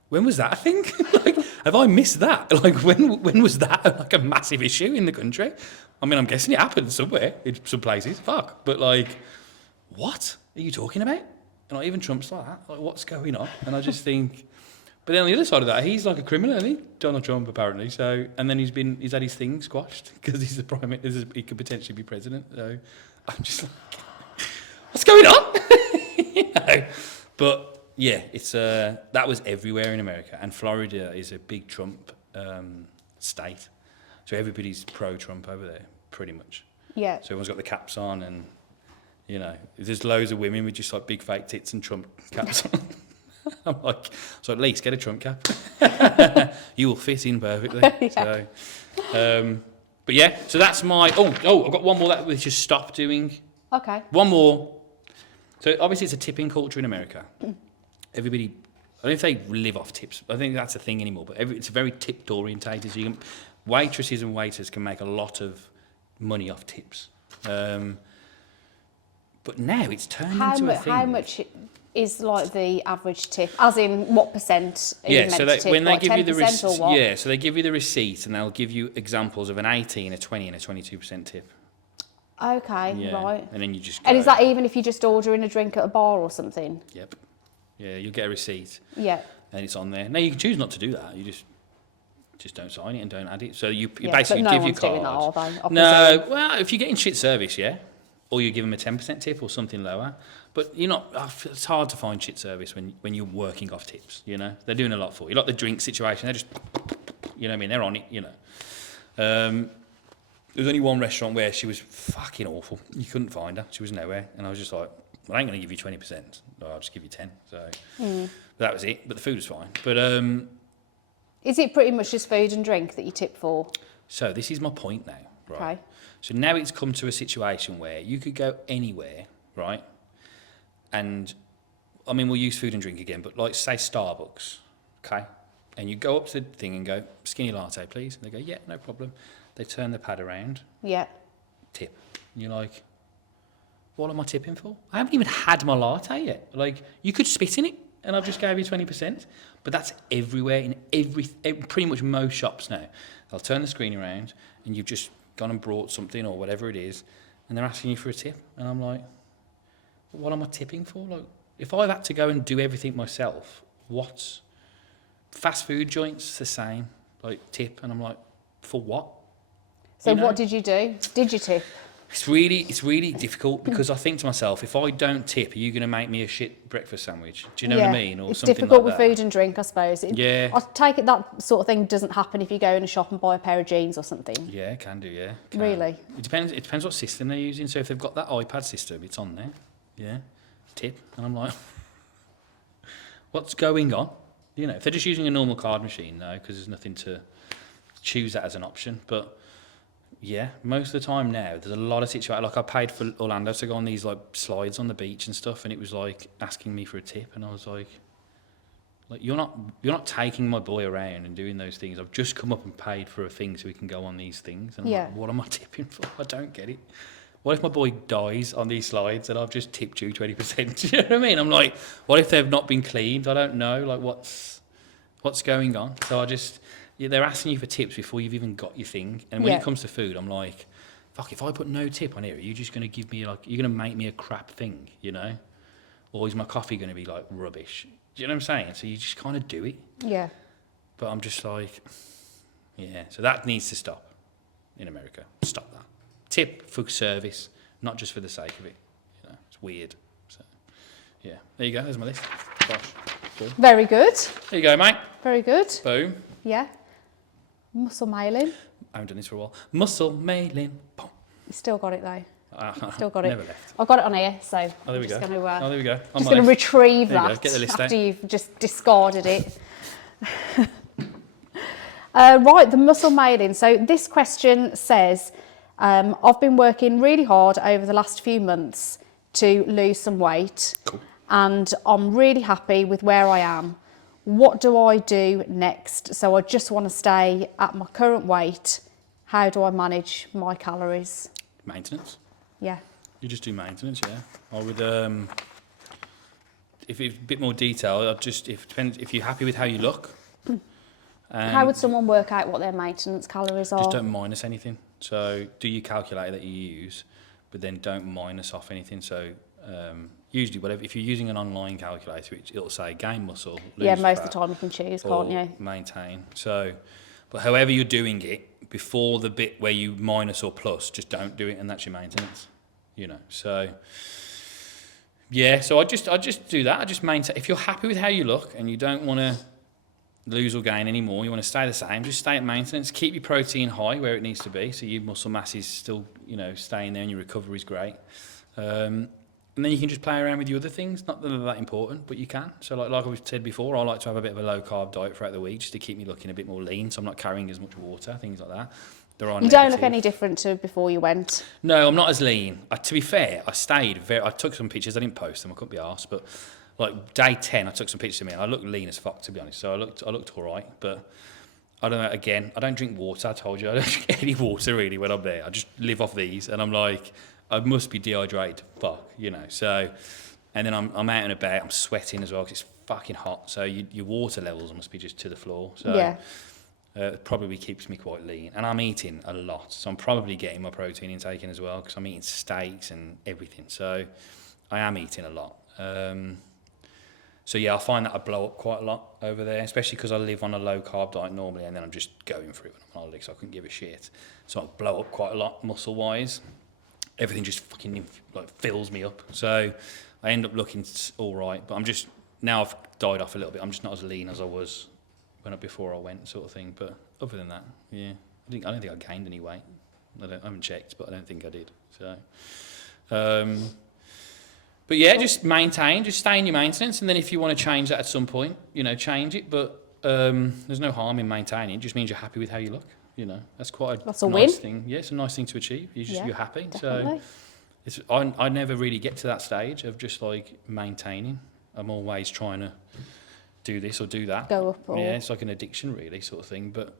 when was that a thing? Like, have I missed that? Like, when was that like a massive issue in the country? I mean, I'm guessing it happened somewhere, in some places. Fuck. But like, what are you talking about? And like, even Trump's like that. Like, what's going on? And I just think, but then on the other side of that, he's like a criminal, isn't he? Donald Trump, apparently. So, and then he's had his thing squashed because he's the prime minister. He could potentially be president. So, I'm just like, what's going on? You know? But yeah, it's that was everywhere in America, and Florida is a big Trump state. So everybody's pro-Trump over there, pretty much. Yeah. So everyone's got the caps on, and you know, there's loads of women with just like big fake tits and Trump caps on. I'm like, so at least get a Trump cap. You will fit in perfectly. Yeah. So, but yeah, so that's my. Oh, I've got one more that we just stopped doing. Okay. One more. So obviously it's a tipping culture in America. Everybody, I don't know if they live off tips. I think that's a thing anymore. But it's very tipped orientated. So waitresses and waiters can make a lot of money off tips. But now it's turned into a thing. How much is like the average tip? As in, what percent are you meant so to tip? when they Like give you the 10% or what? yeah, so they give you the receipt and they'll give you examples of an 18, a 20, and a 22% tip. Okay, Yeah, right. and then you just. And go, is that even if you're just ordering a drink at a bar or something? Yep. Yeah, you'll get a receipt. Yeah. And it's on there. Now you can choose not to do that. You just don't sign it and don't add it. So you Yeah, basically but no give your one's doing card. that, are they? I No, presume. well, if you're getting shit service, yeah, or you give them a 10% tip or something lower. But you're not. It's hard to find shit service when you're working off tips. You know, they're doing a lot for you. Like the drink situation, they're just, you know what I mean? They're on it. You know. There was only one restaurant where she was fucking awful. You couldn't find her. She was nowhere, and I was just like, well, I ain't going to give you 20%. No, I'll just give you 10. So but that was it. But the food was fine. But Is it pretty much just food and drink that you tip for? so this is my point now, right? Okay. So now it's come to a situation where you could go anywhere, right? And I mean, we'll use food and drink again, but like say Starbucks, okay? And you go up to the thing and go, skinny latte, please. And they go, yeah, no problem. They turn the pad around, Yeah. tip. And you're like, what am I tipping for? I haven't even had my latte yet. Like, you could spit in it and I've just gave you 20%. But that's everywhere in pretty much most shops now. They'll turn the screen around and you've just gone and brought something or whatever it is and they're asking you for a tip. And I'm like, what am I tipping for? Like, if I've had to go and do everything myself, what's fast food joints the same? Like, tip. And I'm like, for what? So You know? what did you do? Did you tip? It's really difficult because I think to myself, if I don't tip, are you going to make me a shit breakfast sandwich? Do you know what I mean? Or it's something difficult like with that. food and drink, I suppose. Yeah. I take it that sort of thing doesn't happen if you go in a shop and buy a pair of jeans or something. Yeah, can do. Yeah. Can. Really? It depends what system they're using. So if they've got that iPad system, it's on there. Yeah. Tip, and I'm like, what's going on? You know, if they're just using a normal card machine, no, because there's nothing to choose that as an option. But Yeah, most of the time now, there's a lot of situations. Like I paid for Orlando to go on these like slides on the beach and stuff, and it was like asking me for a tip, and I was like you're not taking my boy around and doing those things. I've just come up and paid for a thing so we can go on these things, and I'm like, what am I tipping for? I don't get it. What if my boy dies on these slides and I've just tipped you 20%? You know what I mean? I'm like, what if they've not been cleaned? I don't know. Like, what's going on? So they're asking you for tips before you've even got your thing. And when it comes to food, I'm like, fuck, if I put no tip on here, are you just going to give me, like, you're going to make me a crap thing, you know? Or is my coffee going to be, like, rubbish? Do you know what I'm saying? So you just kind of do it. Yeah. But I'm just like, yeah. So that needs to stop in America. Stop that. Tip for service, not just for the sake of it. You know, it's weird. So, yeah. There you go. There's my list. Gosh. Cool. Very good. There you go, mate. Very good. Boom. Yeah. Muscle mailing. I haven't done this for a while. Muscle mailing. Boom. You still got it though. Still got it. Never left. I've got it on here, so Oh, there we go. Gonna, there we go. I'm just going to retrieve there that Get the list after out. you've just discarded it. Right, the muscle mailing. So this question says, I've been working really hard over the last few months to lose some weight. Cool. And I'm really happy with where I am. What do I do next? So I just want to stay at my current weight. How do I manage my calories? Maintenance. Yeah. You just do maintenance, yeah. I would, if it's a bit more detail, if you're happy with how you look. How would someone work out what their maintenance calories are? Just don't minus anything. So do your calculator that you use, but then don't minus off anything. So usually, if you're using an online calculator, it'll say gain muscle, lose most fat, of the time you can choose, or can't you? maintain. So, but however you're doing it, before the bit where you minus or plus, just don't do it, and that's your maintenance. You know. So yeah. So I just do that. I just maintain. If you're happy with how you look and you don't want to lose or gain anymore, you want to stay the same, just stay at maintenance, keep your protein high where it needs to be, so your muscle mass is still, staying there and your recovery is great. And then you can just play around with your other things, not that they're that important, but you can. So like I said before, I like to have a bit of a low carb diet throughout the week just to keep me looking a bit more lean, so I'm not carrying as much water, things like that. You don't look any different to before you went. No, I'm not as lean. To be fair, I took some pictures, I didn't post them, I couldn't be arsed, but like day 10, I took some pictures of me and I looked lean as fuck, to be honest. So I looked all right, but I don't know, again, I don't drink water, I told you. I don't drink any water really when I'm there. I just live off these and I'm like, I must be dehydrated, fuck, So, and then I'm out and about, I'm sweating as well because it's fucking hot. So your water levels must be just to the floor. So yeah. It probably keeps me quite lean. And I'm eating a lot. So I'm probably getting my protein intake in as well because I'm eating steaks and everything. So I am eating a lot. So yeah, I find that I blow up quite a lot over there, especially because I live on a low carb diet normally, and then I'm just going for it when I'm on holiday, so I couldn't give a shit. So I blow up quite a lot muscle wise. Everything just fucking fills me up. So I end up looking all right, but now I've died off a little bit. I'm just not as lean as I was before I went, sort of thing. But other than that, yeah, I don't think I gained any weight. I haven't checked, but I don't think I did. So. But yeah, just stay in your maintenance, and then if you want to change that at some point, change it. But there's no harm in maintaining. It just means you're happy with how you look. That's quite a nice thing. Yeah, it's a nice thing to achieve. You're happy. Definitely. So I never really get to that stage of just like maintaining. I'm always trying to do this or do that. Go up. Yeah, it's like an addiction really, sort of thing. But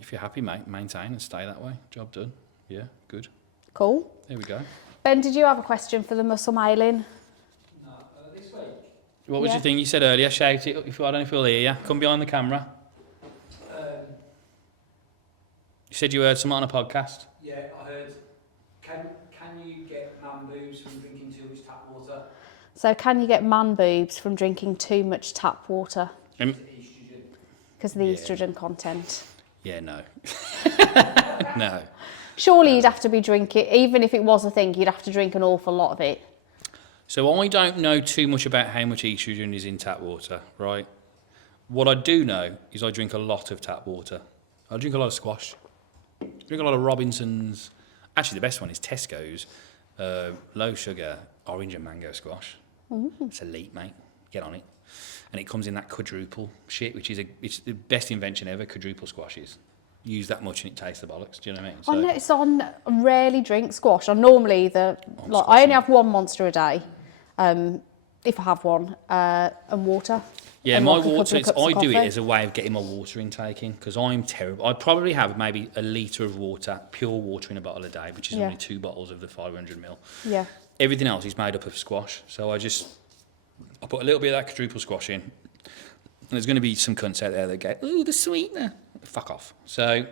if you're happy, maintain and stay that way. Job done. Yeah, good. Cool. There we go. Ben, did you have a question for the muscle mailing? No, this week. What was your thing? You said earlier, shout it. I don't know if you'll hear you. Come behind the camera. You said you heard something on a podcast. Yeah, I heard. Can you get man boobs from drinking too much tap water? So can you get man boobs from drinking too much tap water? Estrogen. Because of the estrogen content. Yeah, no. No. Surely you'd have to be drinking, even if it was a thing, you'd have to drink an awful lot of it. So I don't know too much about how much estrogen is in tap water, right? What I do know is I drink a lot of tap water. I drink a lot of squash. I drink a lot of Robinsons. Actually, the best one is Tesco's low sugar orange and mango squash. It's elite, mate. Get on it. And it comes in that quadruple shit, which is it's the best invention ever, quadruple squashes. use that much and it tastes the bollocks. Do you know what I mean? I notice I rarely drink squash. I normally I only have one Monster a day, if I have one, and water. Yeah, and my like a couple water, of cups of I do it coffee. as a way of getting my water intake in because I'm terrible. I probably have maybe a litre of water, pure water in a bottle a day, which is Yeah. only 2 bottles of the 500ml. Yeah. Everything else is made up of squash. So I put a little bit of that quadruple squash in. And there's going to be some cunts out there that go, ooh, the sweetener. Fuck off. So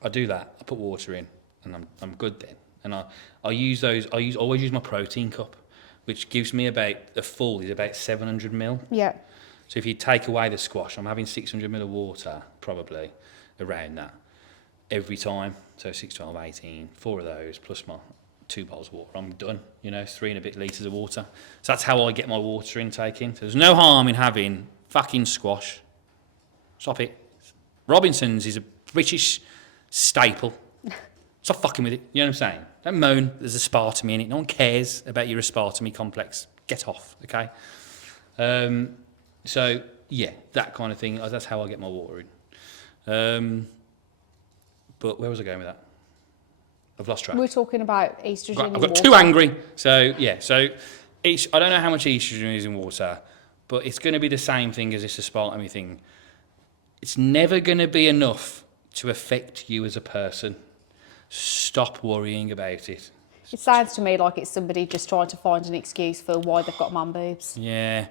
I do that. I put water in and I'm good then. And I always use my protein cup, which gives me about, a full is about 700ml. Yeah. So if you take away the squash, I'm having 600ml of water, probably, around that, every time. So 6, 12, 18, 4 of those, plus my 2 bottles of water. I'm done, 3 and a bit litres of water. So that's how I get my water intake in. So there's no harm in having fucking squash. Stop it. Robinson's is a British staple. Stop fucking with it, you know what I'm saying? Don't moan, there's aspartame in it. No one cares about your aspartame complex. Get off, okay? So, yeah, that kind of thing. That's how I get my water in. But where was I going with that? I've lost track. We're talking about estrogen in I've got water. too angry. So, yeah. So, I don't know how much estrogen is in water, but it's going to be the same thing as this aspartame thing. It's never going to be enough to affect you as a person. Stop worrying about it. It sounds to me like it's somebody just trying to find an excuse for why they've got man boobs. Yeah.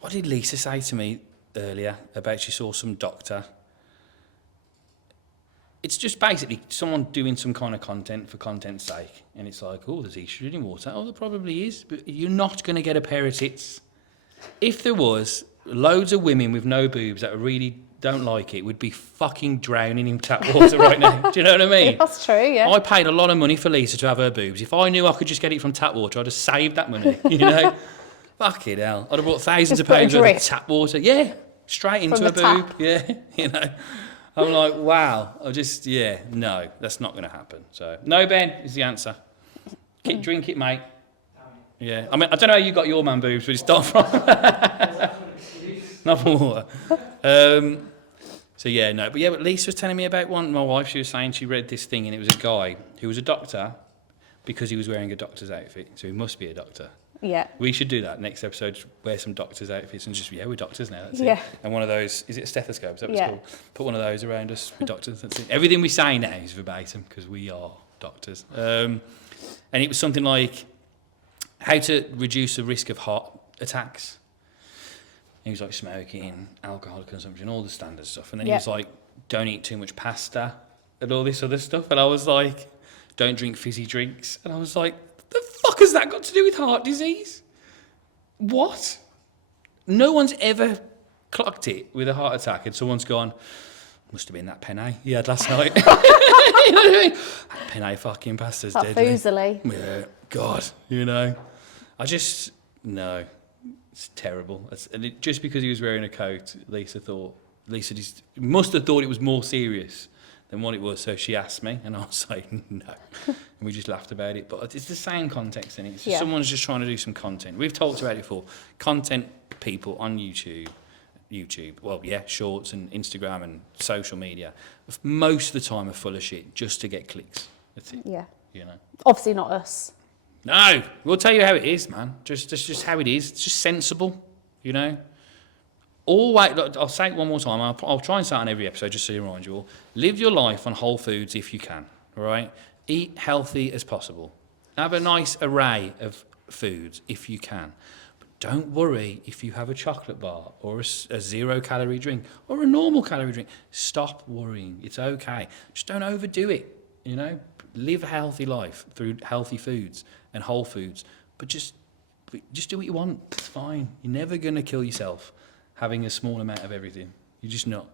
What did Lisa say to me earlier about she saw some doctor? It's just basically someone doing some kind of content for content's sake. And it's like, oh, there's estrogen in water. Oh, there probably is. But you're not going to get a pair of tits. If there was, loads of women with no boobs that really don't like it would be fucking drowning in tap water right now. Do you know what I mean? That's true, yeah. I paid a lot of money for Lisa to have her boobs. If I knew I could just get it from tap water, I'd have saved that money, Fucking hell. I'd have bought thousands of Just put a pounds worth of drip. tap water. Yeah, straight into From a the boob. tap. Yeah, I'm like, wow. No, that's not going to happen. So, no, Ben, is the answer. Drink it, mate. Yeah, I mean, I don't know how you got your man boobs, but it's not from... not from water. So, yeah, no. But Lisa was telling me about one. My wife, she was saying she read this thing and it was a guy who was a doctor because he was wearing a doctor's outfit. So he must be a doctor. Yeah. We should do that next episode, wear some doctor's outfits and just, we're doctors now, that's Yeah. it. And one of those, is it a stethoscope? Is that what Yeah. it's called? Put one of those around us, we're doctors, that's it. Everything we say now is verbatim because we are doctors. And it was something like how to reduce the risk of heart attacks. He was like smoking, alcohol consumption, all the standard stuff. And then he was like, don't eat too much pasta and all this other stuff. And I was like, don't drink fizzy drinks. And I was like, the fuck has that got to do with heart disease? What? No one's ever clocked it with a heart attack and someone's gone, must have been that penne he had last night. You know what I mean? That penne fucking pasta's That deadly. foozily. Yeah, God, no, it's terrible. Just because he was wearing a coat, Lisa must have thought it was more serious than what it was. So she asked me, and I was like, no. And we just laughed about it. But it's the same context, and it's someone's just trying to do some content. We've talked about it before. Content people on YouTube, shorts and Instagram and social media, most of the time are full of shit just to get clicks. That's it. Yeah. Obviously not us. No, we'll tell you how it is, man. Just how it is. It's just sensible, Always, I'll say it one more time. I'll try and say it on every episode just so you remind you all. Live your life on whole foods if you can, all right? Eat healthy as possible. Have a nice array of foods if you can. But don't worry if you have a chocolate bar or a 0-calorie drink or a normal calorie drink. Stop worrying. It's okay. Just don't overdo it, Live a healthy life through healthy foods and whole foods. But just do what you want. It's fine. You're never going to kill yourself having a small amount of everything. You're just not,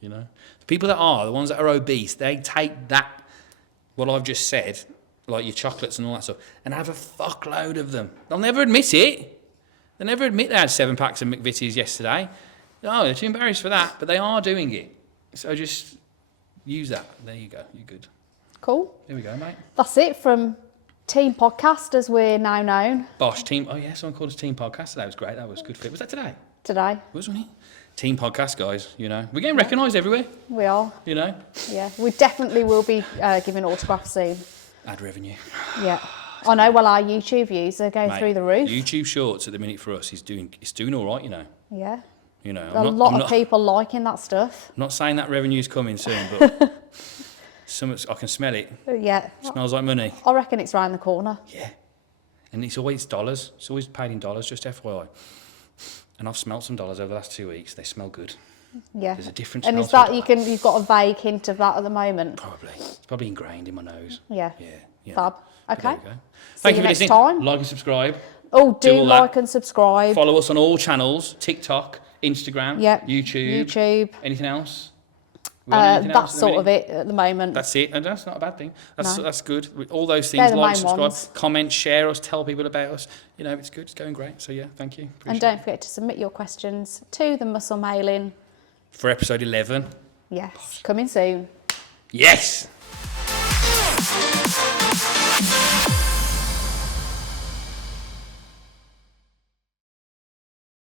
The people the ones that are obese, they take that, what I've just said, like your chocolates and all that stuff, and have a fuckload of them. They'll never admit it. They'll never admit they had 7 packs of McVitie's yesterday. No, they're too embarrassed for that, but they are doing it. So just use that. There you go. You're good. Cool. There we go, mate. That's it from Team Podcast, as we're now known. Bosh, team. Oh, yeah, someone called us Team Podcast. That was great. That was good fit. Was that today? Today. Wasn't it? Team podcast, guys. You know, we're getting recognised everywhere. We are. You know, Yeah, we definitely will be giving autographs soon. ad revenue. Yeah. I know. Well, our YouTube views are going Mate, through the roof. YouTube Shorts at the minute for us is doing all right. You know. Yeah. You know. A lot of people liking that stuff. I'm not saying that revenue's coming soon, but I can smell it. Yeah. Smells like money. I reckon it's round the corner. Yeah. And it's always dollars. It's always paid in dollars, just FYI. And I've smelt some dollars over the last 2 weeks. They smell good. Yeah. There's a different And smell is to a that dollar. you've got a vague hint of that at the moment? Probably. It's probably ingrained in my nose. Yeah. Yeah. Yeah. Fab. But there Okay. you go. See Thank you you for next listening. time. Like and subscribe. Oh, do all that. like and subscribe. Follow us on all channels: TikTok, Instagram, Yep. YouTube. Anything else? We on anything else That's at the sort minute? of it at the moment. That's it, and that's not a bad thing. That's No. that's good. All those They're things, the like, main subscribe, ones. comment, share us, tell people about us. You know, it's good. It's going great. So yeah, thank you. And Appreciate don't it. forget to submit your questions to the muscle mailing. For episode 11. Yes, coming soon. Yes.